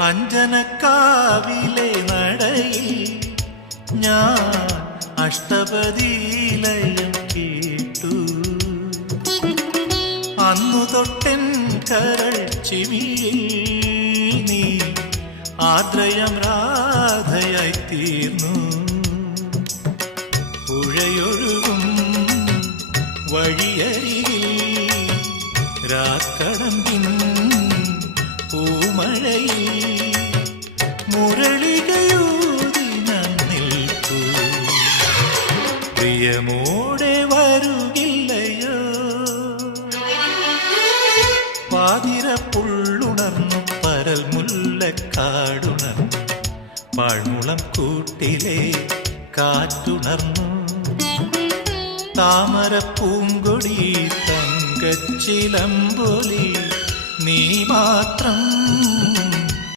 അഞ്ജനക്കാവിലെ നടയിൽ ഞാൻ അഷ്ടപതിലയം കേട്ടു. അന്നു തൊട്ടൻ കരൾ ചെവിയിൽ നീ ആദ്രയം രാധയായി തീർന്നു. പുഴയൊഴുകും വഴിയരികിൽ രാക്കടമ്പിൻ പൂമഴയിൽ മുരളികയൂതി ഞാൻ നിൽക്കൂ. പ്രിയമോടെ വരുകില്ലയോ? പാതിരപ്പുള്ളുണർന്നു പരൽ മുല്ലക്കാടുണർന്നു. പാഴ്മുളം കൂട്ടിലെ കാറ്റുണർന്നു. താമരപ്പൂങ്കൊടി തങ്കച്ചിലമ്പൊലി നീ മാത്രം